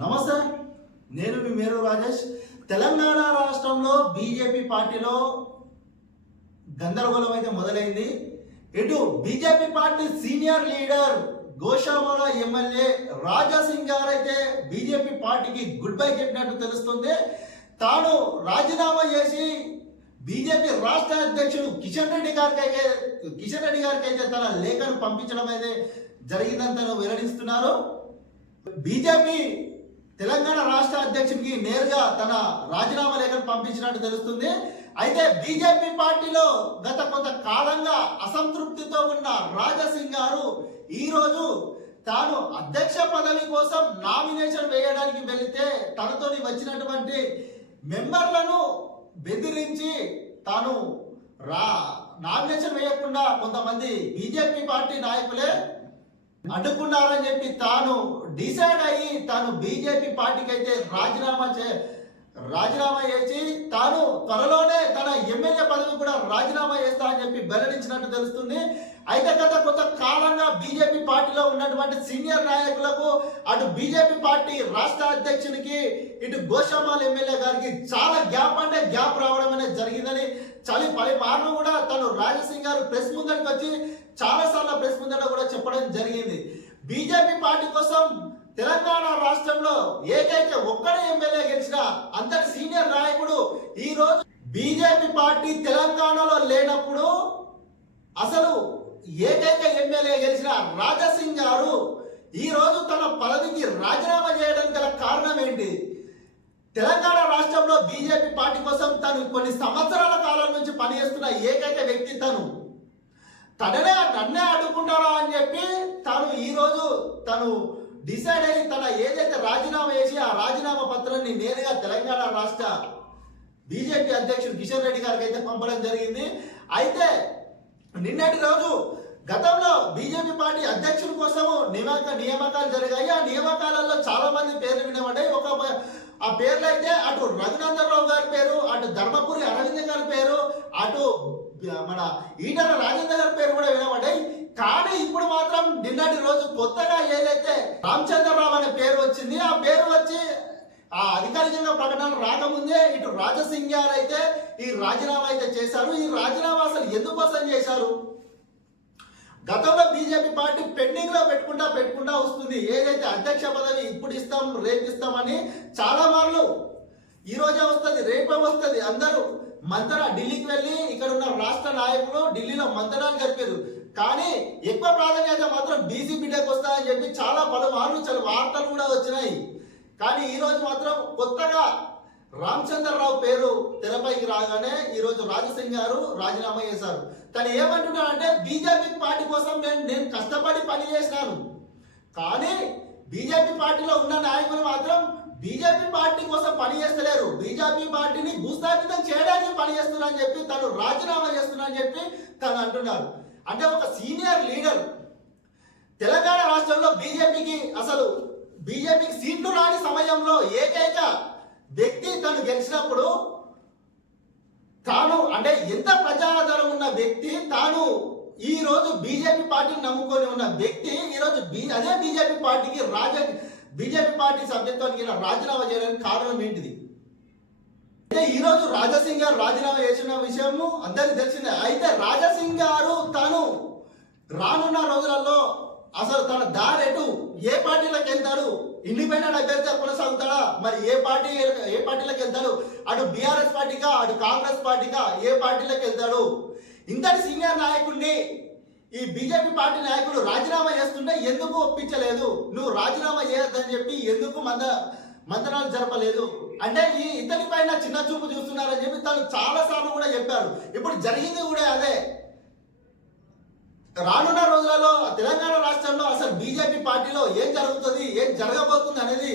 నమస్తే నేను మీ మేరూరు రాజేష్. తెలంగాణ రాష్ట్రంలో బీజేపీ పార్టీలో గందరగోళం అయితే మొదలైంది. ఇటు BJP party senior leader Goshamahal MLA Raja Singh గారు అయితే బీజేపీ పార్టీకి గుడ్ బై చెప్పినట్టు తెలుస్తుంది. తాను రాజీనామా చేసి బీజేపీ రాష్ట్ర అధ్యక్షుడు కిషన్ రెడ్డి గారికి అయితే కిషన్ రెడ్డి గారికి అయితే తన లేఖను పంపించడం అయితే జరిగిందని తను వెల్లడిస్తున్నారు. బీజేపీ తెలంగాణ రాష్ట్ర అధ్యక్షుడికి నేరుగా తన రాజీనామా లేఖను పంపించినట్టు తెలుస్తుంది. అయితే బీజేపీ పార్టీలో గత కొంత కాలంగా అసంతృప్తితో ఉన్న రాజసింగ్ గారు ఈరోజు తాను అధ్యక్ష పదవి కోసం నామినేషన్ వేయడానికి వెళితే తనతో వచ్చినటువంటి మెంబర్లను బెదిరించి తాను రా నామినేషన్ వేయకుండా కొంతమంది బీజేపీ పార్టీ నాయకులే అడ్డుకున్నారని చెప్పి తాను డిసైడ్ అయ్యి తాను బీజేపీ పార్టీకి అయితే రాజీనామా చే రాజీనామా చేసి తాను త్వరలోనే తన ఎమ్మెల్యే పదవి కూడా రాజీనామా చేస్తా అని చెప్పి వెల్లడించినట్టు తెలుస్తుంది. అయితే గత కొంత కాలంగా బీజేపీ పార్టీలో ఉన్నటువంటి సీనియర్ నాయకులకు అటు బీజేపీ పార్టీ రాష్ట్ర అధ్యక్షునికి ఇటు గోషామాల్ ఎమ్మెల్యే గారికి చాలా గ్యాప్ అంటే గ్యాప్ రావడం అనేది జరిగిందని చలి పలిమార్లు కూడా తను రాజసింగ్ గారు ప్రెస్ ముందరికి వచ్చి చాలా సార్లు ప్రెస్ ముందర కూడా చెప్పడం జరిగింది. బీజేపీ పార్టీ కోసం తెలంగాణ రాష్ట్రంలో ఏకైక ఒక్కడే ఎమ్మెల్యే గెలిచిన అంతటి సీనియర్ నాయకుడు ఈ రోజు బీజేపీ పార్టీ తెలంగాణలో లేనప్పుడు అసలు ఏకైక ఎమ్మెల్యే గెలిచిన రాజసింగ్ గారు ఈరోజు తన పదవికి రాజీనామా చేయడం గల కారణం ఏంటి? తెలంగాణ రాష్ట్రంలో బీజేపీ పార్టీ కోసం తను కొన్ని సంవత్సరాల కాలం నుంచి పనిచేస్తున్న ఏకైక వ్యక్తి తను. తననే నన్నే అడ్డుకుంటారా అని చెప్పి తాను ఈరోజు తను డిసైడ్ అయ్యి తన ఏదైతే రాజీనామా చేసి ఆ రాజీనామా పత్రాన్ని నేరుగా తెలంగాణ రాష్ట్ర బీజేపీ అధ్యక్షుడు కిషన్ రెడ్డి గారికి అయితే పంపడం జరిగింది. అయితే నిన్నటి రోజు గతంలో బీజేపీ పార్టీ అధ్యక్షుల కోసము నియామక నియామకాలు జరిగాయి. ఆ నియామకాలలో చాలా మంది పేర్లు వినబడ్డాయి. ఒక ఆ పేర్లు అయితే అటు రఘునందనరావు గారి పేరు అటు ధర్మపురి అరవింద్ గారి పేరు అటు మన ఈటల రాజేంద్ర గారి పేరు కూడా వినబడ్డాయి. కానీ ఇప్పుడు మాత్రం నిన్నటి రోజు కొత్తగా ఏదైతే రామచంద్రరావు అనే పేరు వచ్చింది ఆ పేరు వచ్చి ఆ అధికారికంగా ప్రకటన రాకముందే ఇటు రాజసింగారు అయితే ఈ రాజీనామా అయితే చేశారు. ఈ రాజీనామా అసలు ఎందుకోసం చేశారు? గతంలో బీజేపీ పార్టీ పెండింగ్లో పెట్టుకుంటా పెట్టుకుంటా వస్తుంది. ఏదైతే అధ్యక్ష పదవి ఇప్పుడు ఇస్తాం రేపు ఇస్తామని చాలా మార్లు ఈ రోజే వస్తుంది రేపే వస్తుంది. అందరూ మంతన ఢిల్లీకి వెళ్ళి ఇక్కడ ఉన్న రాష్ట్ర నాయకులు ఢిల్లీలో మంతనాలు జరిపారు. కానీ ఎక్కువ ప్రాధాన్యత మాత్రం బీసీ బిడ్డకు వస్తాయని చెప్పి చాలా పలుమార్లు చాలా వార్తలు కూడా వచ్చినాయి. కానీ ఈరోజు మాత్రం కొత్తగా రామచంద్రరావు పేరు తెరపైకి రాగానే ఈరోజు రాజసింగ్ గారు రాజీనామా చేశారు. తను ఏమంటున్నాడంటే బీజేపీ పార్టీ కోసం నేను నేను కష్టపడి పని చేసినాను. కానీ బీజేపీ పార్టీలో ఉన్న నాయకులు మాత్రం బీజేపీ పార్టీ కోసం పని చేస్తలేరు. బీజేపీ పార్టీని భూస్థాపితం చేయడానికి పని చేస్తున్నారని చెప్పి తను రాజీనామా చేస్తున్నారని చెప్పి తను అంటున్నారు అంటే ఒక సీనియర్ లీడర్. తెలంగాణ రాష్ట్రంలో బీజేపీకి అసలు బీజేపీకి సీట్లు రాని సమయంలో ఏకైక వ్యక్తి తను గెలిచినప్పుడు తాను అంటే ఎంత ప్రజాదరణ ఉన్న వ్యక్తి తాను ఈ రోజు బీజేపీ పార్టీని నమ్ముకొని ఉన్న వ్యక్తి ఈరోజు బీ అదే బీజేపీ పార్టీకి రాజ బీజేపీ పార్టీ సభ్యత్వానికి రాజీనామా చేయడానికి కారణం ఏంటిది? అయితే ఈ రోజు రాజాసింగ్ గారు రాజీనామా చేసిన విషయము అందరికి తెలిసిందే. అయితే రాజసింగ్ గారు తాను రానున్న రోజులలో అసలు తన దారి ఎటు? ఏ పార్టీలోకి వెళ్తాడు? ఇండిపెండెంట్ అభ్యర్థిగా కొనసాగుతాడా? మరి ఏ పార్టీ ఏ పార్టీలోకి వెళ్తాడు? అటు బీఆర్ఎస్ పార్టీగా అటు కాంగ్రెస్ పార్టీగా ఏ పార్టీలోకి వెళ్తాడు? ఇంతటి సీనియర్ నాయకుడిని ఈ బీజేపీ పార్టీ నాయకుడు రాజీనామా చేస్తుంటే ఎందుకు ఒప్పించలేదు? నువ్వు రాజీనామా చేయొద్దని చెప్పి ఎందుకు మంద మంతనాలు జరపలేదు? అంటే ఈ ఇతని పైన చిన్న చూపు చూస్తున్నారని చెప్పి తను చాలా సార్లు కూడా చెప్పారు. ఇప్పుడు జరిగింది కూడా అదే. రానున్న తెలంగాణ రాష్ట్రంలో అసలు బీజేపీ పార్టీలో ఏం జరుగుతుంది ఏం జరగబోతుంది అనేది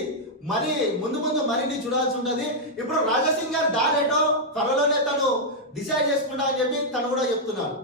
మరి ముందు ముందు మరిన్ని చూడాల్సి ఉంటుంది ఇప్పుడు రాజసింగ్ గారు దారేటో త్వరలోనే తను డిసైడ్ చేసుకుంటా అని చెప్పి తను కూడా చెప్తున్నారు.